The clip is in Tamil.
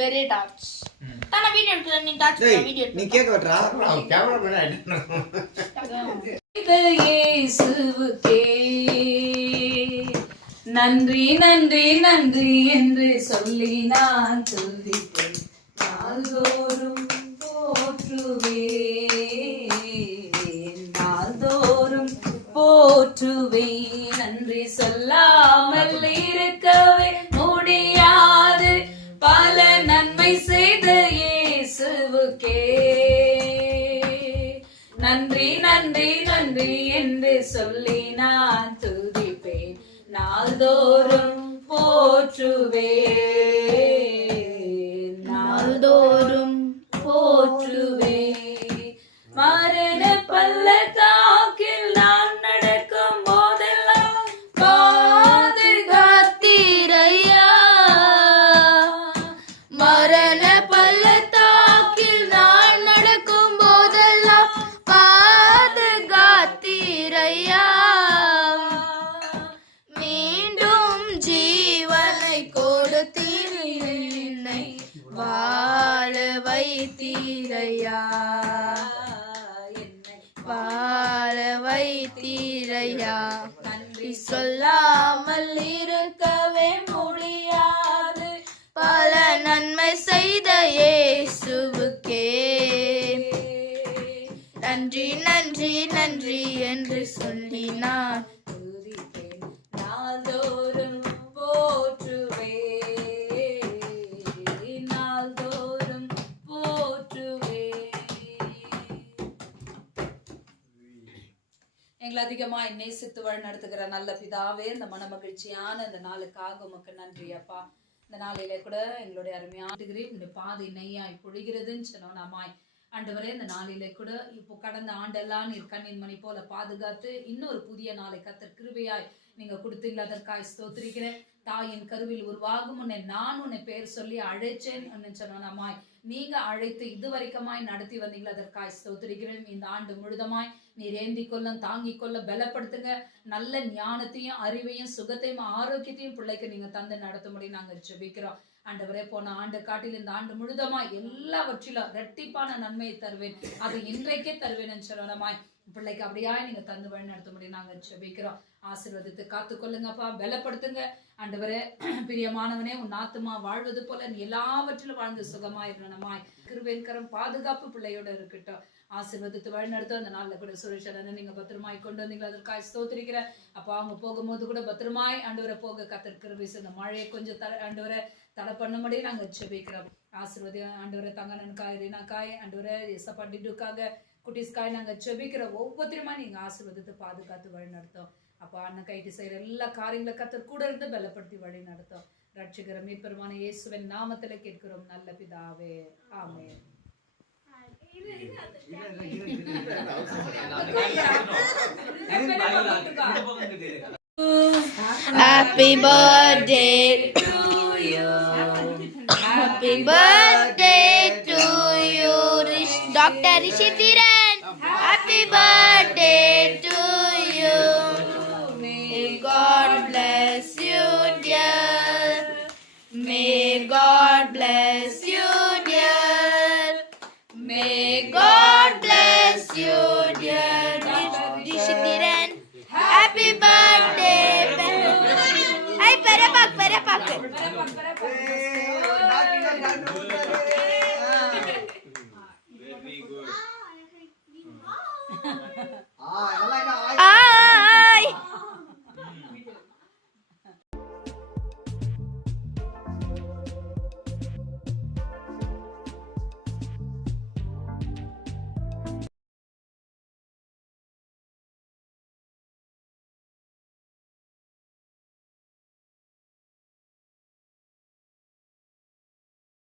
பெரிய டார்ச் தான வீடியோ எடுத்து நீ டார்ச் வீடியோ நீ கேக்க வெட்றா கேமராமேன் இயேசுவுக்கே நன்றி நன்றி நன்றி என்று சொல்லி நான் துதிப்பேன் நாள்தோறும் போற்றுவேன் நாள்தோறும் போற்றுவேன் நன்றி சொல்லாமல் இருக்கவே முடியாது பல நன்மை செய்த இயேசுவுக்கே நன்றி நன்றி நன்றி என்று சொல்லி நான் துதிப்பேன் நாள்தோறும் போற்றுவேன் நாள்தோறும் போற்றுவேன் மரண பள்ளத்தாக்கில் நான் நடக்கும் போதெல்லாம் பாதுகாத்தீரையா மரண பள்ளத்தாக்கில் நான் நடக்கும் போதெல்லாம் பாதுகாத்தீரையா மீண்டும் ஜீவனை கொடுத்தீர் என்னை வாழ வைத்தீரையா என்னை வாழ வைத்தீரையா நன்றி சொல்லாமல் இருக்கவே முடியாது பல நன்மை செய்த இயேசுவுக்கே நன்றி நன்றி நன்றி என்று சொல்லி நான் துதிப்பேன் நாள்தோறும் போற்றுவேன் நாள்தோறும் போற்றுவேன். எங்களை அதிகமாய் நேசித்து வழி நடத்துகிற நல்ல பிதாவே, இந்த மன மகிழ்ச்சியான இந்த நாளுக்காக உமக்கு நன்றி அப்பா. இந்த நாளிலே கூட எங்களுடைய அருமையாடுகிறேன் இந்த பாதை நெய்யாய் பொழிகிறதுன்னு சொன்னோம் நாமாய் ஆண்டவரே. இந்த நாளிலே கூட இப்போ கடந்த ஆண்டெல்லாம் நீர் கண்ணின் மணி போல பாதுகாத்து இன்னொரு புதிய நாளை கர்த்தர் கிருபையாய் நீங்க கொடுத்தீங்களா, அதற்காய் ஸ்தோத்திரிக்கிறேன். தாயின் கருவில் உருவாகும் உன்னை நான் உன்னை பேர் சொல்லி அழைச்சேன் சொன்னோம் நாமாய். நீங்க அழைத்து இதுவரைக்குமாய் நடத்தி வந்தீங்களா, அதற்காய் ஸ்தோத்திரிக்கிறேன். இந்த ஆண்டு முழுதமாய் நீர் ஏந்தி கொள்ள தாங்கி கொள்ள பலப்படுத்துங்க. நல்ல ஞானத்தையும் அறிவையும் சுகத்தையும் ஆரோக்கியத்தையும் பிள்ளைக்கு நீங்க தந்து நடத்தும்படி நாங்க ஜெபிக்கிறோம் ஆண்டவரே. போன ஆண்டு காட்டில் இந்த ஆண்டு முழுதமாய் எல்லாவற்றிலும் இரட்டிப்பான நன்மையை தருவேன், அது இன்றைக்கே தருவேன் சொல்லமாய் பிள்ளைக்கு அப்படியா நீங்க தந்து வழி நடத்தும்படி நாங்க ஜெபிக்கிறோம். ஆசீர்வதித்து காத்துக்கொள்ளுங்கப்பா, பலப்படுத்துங்க ஆண்டவரே. பிரியமானவனே, உன் ஆத்துமா வாழ்வது போல நீ எல்லாவற்றிலும் வாழ்ந்து சுகமாயிரணமாய் கிருபைக்கரம் பாதுகாப்பு பிள்ளையோட இருக்கட்டும். ஆசீர்வதித்து வழி நடத்தும். அந்த நாள்ல கூட சுரேஷனை நீங்க பத்திரமாய் கொண்டு வந்தீங்களா, அதற்காக ஸ்தோத்திரிக்கிற அப்பா. அவங்க போகும்போது கூட பத்திரமாய் ஆண்டவரை போக கத்தர் கிருபை இந்த மழையை கொஞ்சம் ஆண்டவரை தடை பண்ணும்படி நாங்க ஜெபிக்கிறோம். ஆசீர்வதி ஆண்டவரை தங்கனனுக்காய் ரீனாக்காய் ஆண்டவரை எசப்பா டிடுக்காக குட்டீஸ்காய் நாங்க ஜெபிக்கிறோம். ஒவ்வொருத்தருமா நீங்க ஆசீர்வதித்து பாதுகாத்து வழி நடத்தும் அப்பா. அண்ணன் கைட்டு செய்யற எல்லா காரியங்களை கத்தர் கூட இருந்து பலப்படுத்தி வழி நடத்தும். ரட்சிகர மீட்பெருமான இயேசுவின் நாமத்துல கேட்கிறோம் நல்ல பிதாவே, ஆமென். Happy birthday to you. Happy birthday to you, Dr. Rishi Dhiran. Happy birthday.